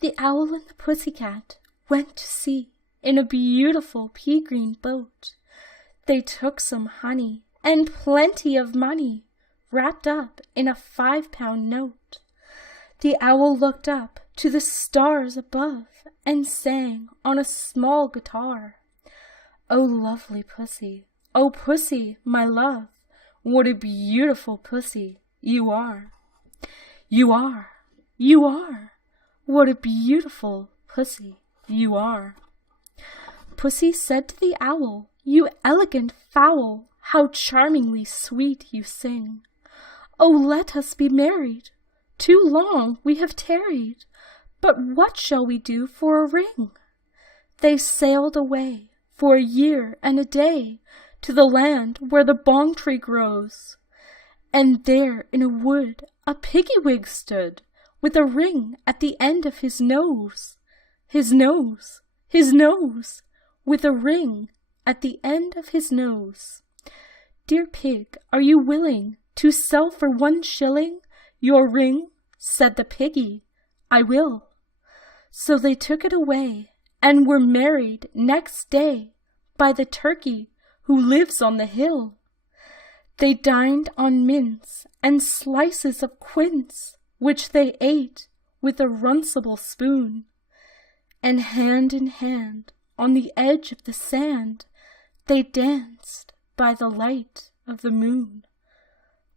The owl and the pussycat went to sea in a beautiful pea-green boat. They took some honey and plenty of money wrapped up in a 5-pound note. The owl looked up to the stars above and sang on a small guitar. "Oh, lovely pussy, oh, pussy, my love, what a beautiful pussy you are. You are, you are, what a beautiful pussy you are." Pussy said to the owl, "You elegant fowl, how charmingly sweet you sing. Oh, let us be married. Too long we have tarried, but what shall we do for a ring?" They sailed away for a year and a day to the land where the bong tree grows. And there in a wood a piggy-wig stood, with a ring at the end of his nose. His nose, his nose, with a ring at the end of his nose. "Dear pig, are you willing to sell for 1 shilling your ring?" said the piggy. "I will." So they took it away and were married next day by the turkey who lives on the hill. They dined on mince and slices of quince, which they ate with a runcible spoon. And hand in hand on the edge of the sand they danced by the light of the moon.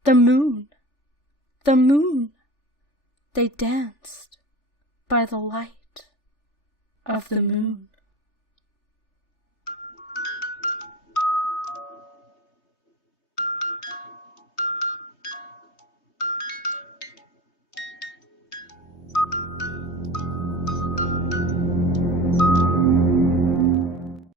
The moon, the moon, they danced by the light of the moon.